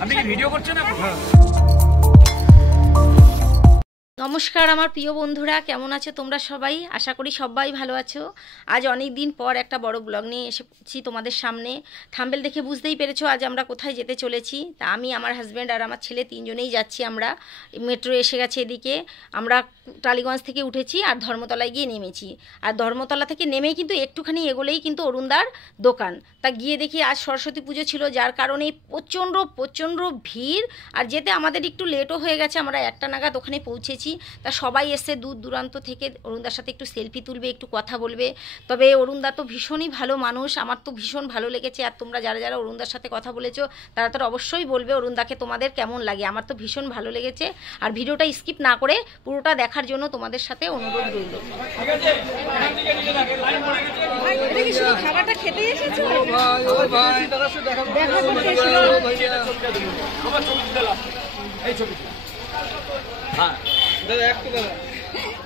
আপনি কি ভিডিও করছেন না? নমস্কার আমার প্রিয় বন্ধুরা, কেমন আছো তোমরা সবাই? আশা করি সবাই ভালো আছো। আজ অনেক দিন পর একটা বড় ব্লগ নিয়ে এসেছি তোমাদের সামনে। থাম্বনেল দেখে বুঝতেই পেরেছো আজ আমরা কোথায় যেতে চলেছি। তা আমি, আমার হাজব্যান্ড আর আমার ছেলে তিনজনেই যাচ্ছি। আমরা মেট্রো এসে গেছে এদিকে। আমরা টালিগঞ্জ থেকে উঠেছি আর ধর্মতলায় গিয়ে নেমেছি। আর ধর্মতলা থেকে নেমেই কিন্তু একটুখানি এগোলেই কিন্তু অরুণদার দোকান। তা গিয়ে দেখি আজ সরস্বতী পুজো ছিল, যার কারণে প্রচণ্ড ভিড়। আর যেতে আমাদের একটু লেটও হয়ে গেছে, আমরা 1টা নাগাদ ওখানে পৌঁছেছি। তা সবাই এসে দূর দূরান্ত থেকে অরুণদার সাথে একটু সেলফি তুলবে, একটু কথা বলবে। তবে অরুণদা তো ভীষণই ভালো মানুষ, আমার তো ভীষণ ভালো লেগেছে। আর তোমরা যারা যারা অরুণদার সাথে কথা বলেছো তারা তো অবশ্যই বলবে অরুণদাকে তোমাদের কেমন লাগে। আমার তো ভীষণ ভালো লেগেছে। আর ভিডিওটা স্কিপ না করে পুরোটা দেখার জন্য তোমাদের সাথে অনুরোধ রইল। খাবারটা খেতে এসেছো?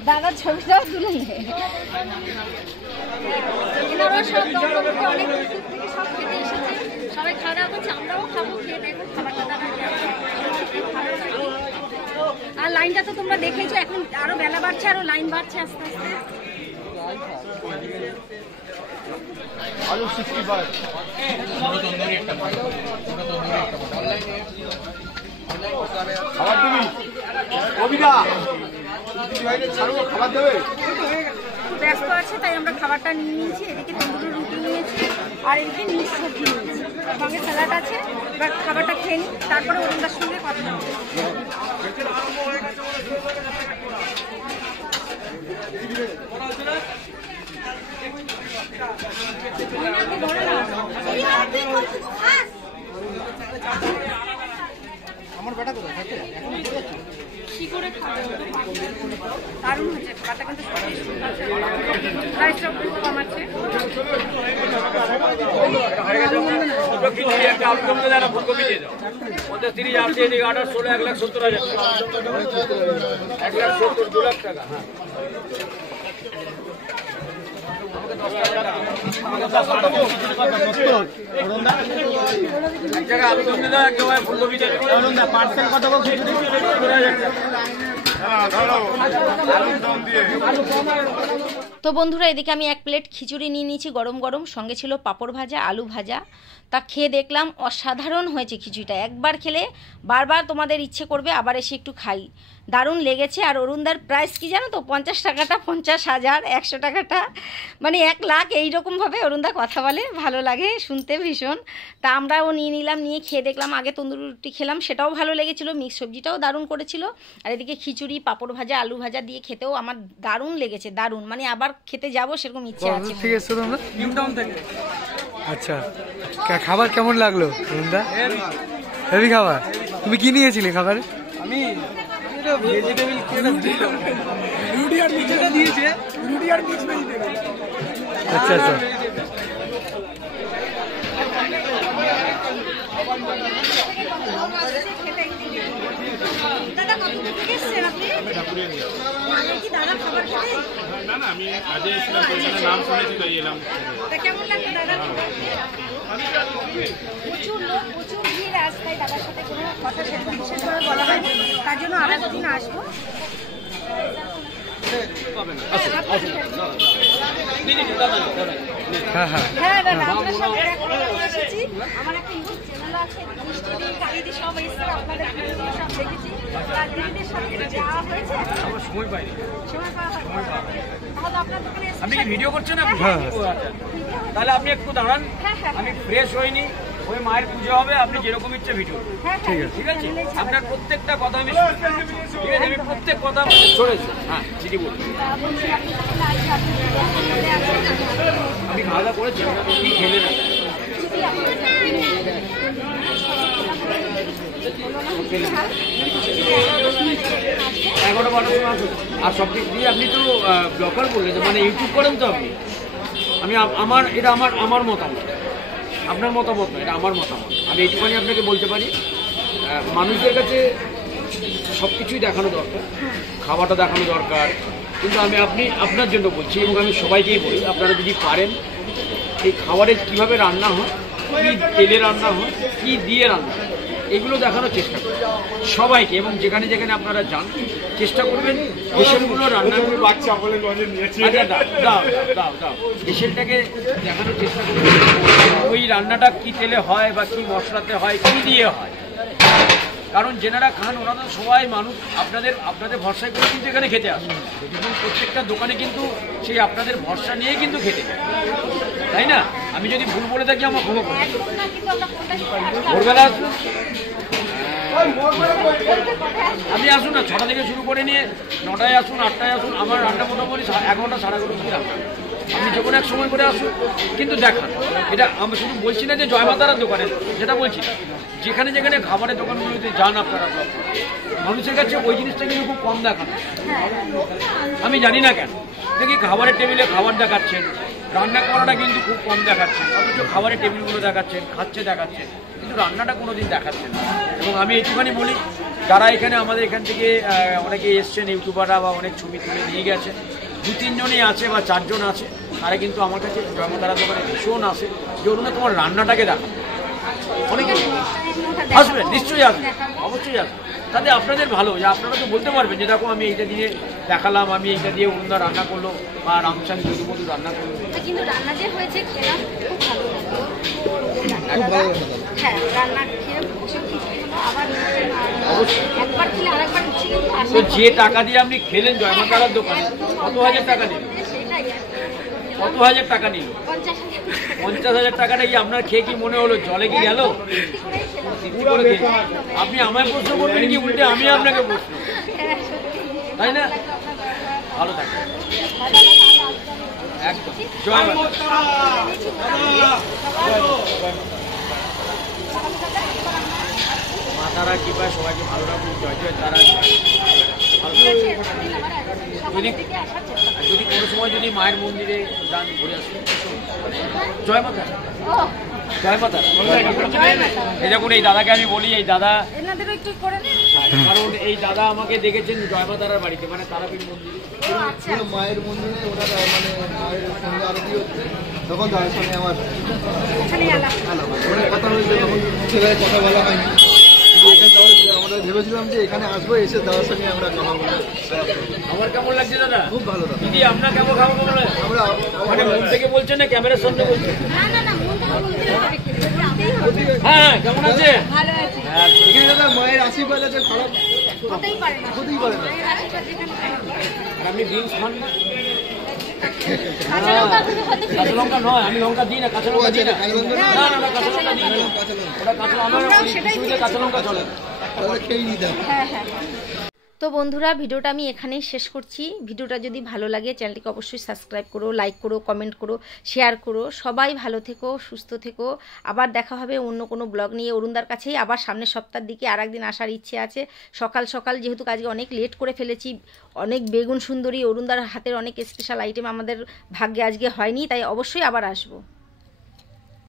দাদার ছবিটাও তুলে এনারা সব অনেক থেকে সব খেতে এসেছে, সবাই খাওয়া দাওয়া করছে, আমরাও খাবো। খেয়ে দেখো খাবারটা দেখা আর লাইনটা তো তোমরা দেখেছো, এখন আরো বেলা বাড়ছে, আরো লাইন বাড়ছে আস্তে আস্তে। আলু 65 খাবার দিবি কবিতা ভাইকে ছাড়বো, খাবার দেবে। ব্যস্ত আছে তাই আমরা খাবারটা নিয়ে নিয়েছি। এদিকে তন্দুরি রুটি নিয়েছি আর এদিকে মিক্স সবজি নিয়েছি, সঙ্গে স্যালাড আছে। এবার খাবারটা খেয়ে নিই, তারপরে অরুণদার সঙ্গে কথা হবে। আমার বেটা কোথায় থাকে? কি করে খাবে? দারুণ হয়েছে খাবারটা, কিন্তু প্রাইসটা একটু কম আছে। ফুলকপি দিয়ে দাও 35 আর 18 16 1,70,000 1,70,000 2 লাখ টাকা। এক জায়গায় আলু কমে দাও, এক জায়গায় ফুলকপি দিয়ে দাও। পার্সেল কত বল? তো বন্ধুরা, এদিকে আমি 1 প্লেট খিচুড়ি নিয়ে নিয়েছি গরম গরম, সঙ্গে ছিল পাঁপড় ভাজা, আলু ভাজা। তা খেয়ে দেখলাম অসাধারণ হয়েছে খিচুড়িটা। একবার খেলে বারবার তোমাদের ইচ্ছে করবে আবার এসে একটু খাই। দারুণ লেগেছে। আর অরুণদার প্রাইস কি জানো তো? 50 টাকাটা 50,000, 100 টাকাটা মানে 1 লাখ, এইরকমভাবে অরুণদা কথা বলে, ভালো লাগে শুনতে ভীষণ। তা আমরাও নিয়ে নিলাম, নিয়ে খেয়ে দেখলাম। আগে তন্দুরি রুটি খেলাম, সেটাও ভালো লেগেছিলো, মিক্স সবজিটাও দারুণ করেছিল। আর এদিকে খিচুড়ি, পাঁপড় ভাজা, আলু ভাজা দিয়ে খেতেও আমার দারুণ লেগেছে, দারুণ। মানে আবার খেতে যাবো সেরকম ইচ্ছে আছে। ঠিক আছে তোমরা নিউ টাউন থেকে। আচ্ছা, খাবার কেমন লাগলো অরুণদা? হেভি খাবার। তুমি কি নিয়েছিলে খাবারে? আমি ভেজিটেবল রুটি আর মিক্সটা দিয়েছে, রুটি আর মিক্স ভেজিটেবল। আচ্ছা আচ্ছা। দাদা কত থেকে এসেছেন আপনি? কি দাদা খাবার খেলেন? না না, আমি আজকে এসেছিলাম, নাম শুনেছি তো এলাম। তা কেমন লাগলো দাদা? প্রচুর লোক, প্রচুর ভিড়। রাস্তায় দাদার সাথে কোনো কথা সেরকম বিশেষভাবে বলা হয়নি, তার জন্য আর একদিন আসবো। হ্যাঁ দাদা, আপনার সাথে দেখা করতে এসেছি। আমার একটা ইউটিউব চ্যানেল আছে, মিষ্টি কালিদি সব এসে আপনাদের ভিডিওগুলো সব দেখেছি। আর দিদিদের সাথে যাওয়া হয়েছে, সময় পাইনি। সময় পাওয়া হয় তাহলে আপনার দোকানে আপনি কি ভিডিও করছেন? তাহলে আপনি একটু দাঁড়ান, আমি ফ্রেশ হইনি, ওই মায়ের পুজো হবে, আপনি যেরকম ইচ্ছে ভিডিও। ঠিক আছে, আপনার প্রত্যেকটা কথা আমি শুনি। ঠিক আছে, আমি প্রত্যেক কথা শুনেছি। হ্যাঁ ঠিকই বলছি। আমি খাওয়া দাওয়া করেছি, কি খেলে না? 11-12 সময় আসুন। আর সব দিক দিয়ে আপনি তো ব্লগার বললেন, মানে ইউটিউব করেন তো আপনি। আমি এটা আমার মতামত, আপনার মতামত না, এটা আমার মতামত। আমি এইটুখানি আপনাকে বলতে পারি, মানুষদের কাছে সব কিছুই দেখানো দরকার। খাওয়াটা দেখানো দরকার, কিন্তু আপনি আপনার জন্য বলছি, এবং আমি সবাইকেই বলি, আপনারা যদি পারেন এই খাবারের কীভাবে রান্না হয়, কী তেলে রান্না হয়, কী দিয়ে রান্না হয়, এগুলো দেখানোর চেষ্টা করবেন সবাইকে। এবং যেখানে যেখানে আপনারা যান চেষ্টা করবেন দেশেরগুলো রান্না করে বাচ্চা বলে দাও দেশেরটাকে দেখানোর চেষ্টা করবেন। ওই রান্নাটা কী তেলে হয় বা কী মশলাতে হয়, কী দিয়ে হয়। কারণ যেনারা খান ওরা তো সবাই মানুষ, আপনাদের ভরসায় করে কিন্তু এখানে খেতে আসে, এবং প্রত্যেকটা দোকানে কিন্তু সেই আপনাদের ভরসা নিয়ে কিন্তু খেতে যায়, তাই না? আমি যদি ভুল বলে থাকি আমার ক্ষমা করবেন। ভোরবেলা আসুন, আপনি আসুন না, 6টা থেকে শুরু করে নিয়ে 9টায় আসুন, 8টায় আসুন। আমার রান্না মোটামুটি 11টা 11:30 কি রান্না, আপনি যে কোনো এক সময় করে আসুন, কিন্তু দেখান। এটা আমি শুধু বলছি না যে জয়মাতারার দোকানে, যেটা বলছি যেখানে যেখানে খাবারের দোকানগুলোতে যান আপনারা, মানুষের কাছে ওই জিনিসটা কিন্তু খুব কম দেখানো। আমি জানি না কেন, দেখি খাবারের টেবিলে খাবার দেখাচ্ছেন, রান্না করাটা কিন্তু খুব কম দেখাচ্ছেন, অথচ খাবারের টেবিলগুলো দেখাচ্ছেন, খাচ্ছে দেখাচ্ছেন, কিন্তু রান্নাটা কোনোদিন দেখাচ্ছেন না। এবং আমি একটুখানি বলি, যারা এখানে আমাদের এখান থেকে অনেকে এসছেন ইউটিউবাররা বা অনেক ছবি তুলে নিয়ে গেছেন, 2-3 জনই আছে বা 4 জন আছে, তারা কিন্তু আমার কাছে জয়মাতারার দোকানে ভীষণ আসে যে ওর তোমার রান্নাটাকে দেখা। অনেকে আসবেন, নিশ্চয়ই আসবেন, অবশ্যই আসবেন। তাতে আপনাদের ভালো, যে আপনারা তো বলতে পারবেন যে দেখো আমি এইটা দিয়ে দেখালাম, আমি এইটা দিয়ে অরুণদা রান্না করলো বা রামচাঁদ যদুমধু রান্না করলো। কিন্তু রান্না যে হয়েছে খেলাম খুব ভালো লাগলো, খুব ভালো লাগলো। হ্যাঁ রান্না খেয়ে ভীষণ খুশি হলো। আবার একবার খেলে আরেকবার ইচ্ছে কিন্তু আসে। তো যে টাকা দিয়ে আপনি খেলেন জয়মাতারার দোকানে, কত হাজার টাকা নিল? সেটাই কত হাজার টাকা নিল? 50,000 টাকাটা কি আপনার খেয়ে কি মনে হলো জলে কি গেল? আপনি আমায় প্রশ্ন করবেন কি উল্টে আমি আপনাকে প্রশ্ন, তাই না? ভালো থাকবেন, একদম। জয় মাতা। মাতারা কি পায় সবাইকে ভালো রাখুন, জয় জয় তারা। যদি কোনো সময় যদি মায়ের মন্দিরে যান, ঘুরে আসুন। জয় মাতা, জয় মাতা। এই দেখুন এই দাদাকে আমি বলি, এই দাদা, কারণ এই দাদা আমাকে দেখেছেন জয়মাতারার বাড়িতে, মানে তারাপীঠ মন্দিরে, মায়ের মন্দিরে ওরা মানে মায়ের সঙ্গে আরতি হচ্ছে, তখন তাদের সঙ্গে আমার কথা হয়েছে, তখন ছেলের কথা বলা হয়নি। আমরা ভেবেছিলাম যে এখানে আসবো, এসে দাদার সঙ্গে আমরা কথা বলবো। আমার কেমন লাগছে দাদা? খুব ভালো দাদা। দিদি আপনার কেমন খাবার কেমন লাগে? আমরা মানে মন থেকে বলছেন না ক্যামেরার সামনে বলছেন? হ্যাঁ, কেমন আছে? হ্যাঁ, এখানে দাদা মায়ের আশীর্বাদ আছে, খারাপ হতেই পারে না। আর আপনি বিনস খান না? কাঁচা লঙ্কা নয়, আমি লঙ্কা দিই না, কাঁচা লঙ্কা দিই না। না না না, কাঁচা লঙ্কা দিই না, ওটা কাঁচা, আমার কাঁচা লঙ্কা চলে না। খেয়ে নিতাম। তো বন্ধুরা, ভিডিওটা আমি এখানেই শেষ করছি। ভিডিওটা যদি ভালো লাগে চ্যানেলটিকে অবশ্যই সাবস্ক্রাইব করো, লাইক করো, কমেন্ট করো, শেয়ার করো। সবাই ভালো থেকো, সুস্থ থেকো। আবার দেখা হবে অন্য কোনো ব্লগ নিয়ে অরুণদার কাছেই। আবার সামনের সপ্তাহের দিকে আর একদিন আসার ইচ্ছে আছে, সকাল সকাল, যেহেতু আজকে অনেক লেট করে ফেলেছি। অনেক বেগুন সুন্দরী, অরুণদার হাতের অনেক স্পেশাল আইটেম আমাদের ভাগ্যে আজকে হয়নি, তাই অবশ্যই আবার আসবো।